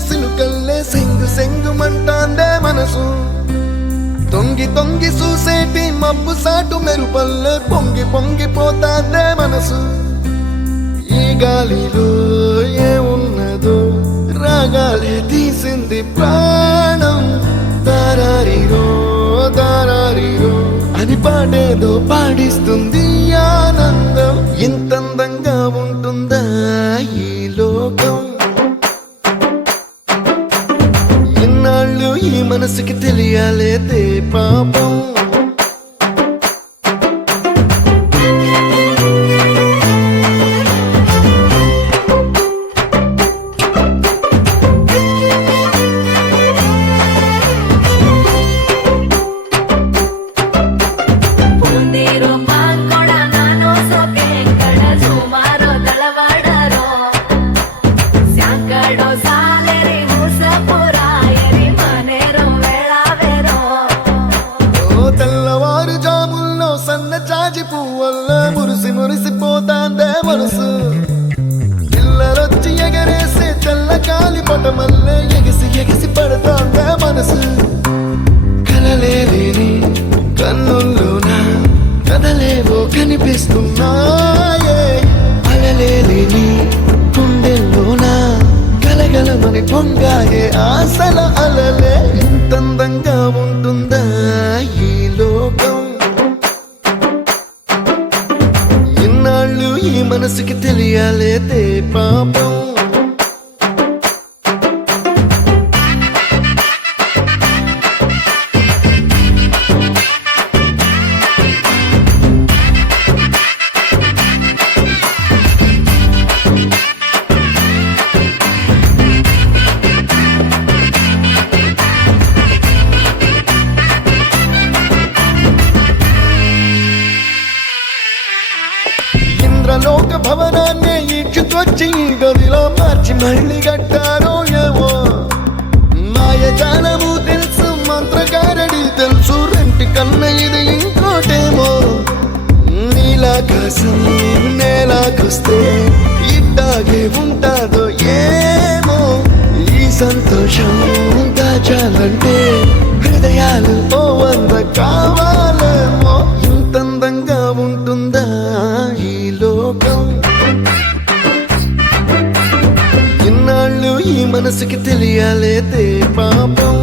సిలుకల్లే సెంగు సెంగుమంటాందే మనసు తొంగి తొంగి చూసేటి మబ్బు సాటు మెరుపల్లే పొంగి పొంగిపోతాందే మనసు ఈ గాలిలో ఏమున్నదో రాగాలే తీసింది ప్రాణం దారారిరో దారారిరో అని పాడేదో పాడిస్తుంది ఆనందం ఇంతందంగా ఉంటుందా ఈ లోకం ఇన్నాళ్ళు ఈ మనసుకి తెలియాలేదే పాపం తెల్లవారుజాముల్లో సన్న చాచి పువ్వల్ల మురిసి మురిసిపోతాందే మనసు పిల్లలొచ్చి ఎగరేసే తెల్ల కాలి పటమల్లే ఎగిసి ఎగిసి పడతాందే మనసు కలలే లేని కన్నుల్లోన కదలేవో కనిపిస్తున్నాయే అలలే లేని గుండెల్లోన గలగలమని పొంగాయే ఆశల అలలే ఇంతందంగా ఉంటుందా ఈ లోకం ఇన్నాళ్ళు ఈ మనసుకి తెలియాలేదే పాపం లోక భవనాన్ని ఈడ్చుకొచ్చి గదిలో మార్చి మళ్ళీ కట్టారో ఏమో మాయజాలము తెలుసు మంత్రగారడి తెలుసు రెంటి కన్న ఇది ఇంకోటేమో నీలాకాశం నేలాకొస్తే ఇట్టాగే ఉంటాదో ఏమో ఈ సంతోషం దాచాలంటే హృదయాలు ఓ వంద కావాలేమో ఇంతందంగా ఉంటుందా ఈ లోకం ఇన్నాళ్ళు ఈ మనసుకి తెలియాలేదే పాపం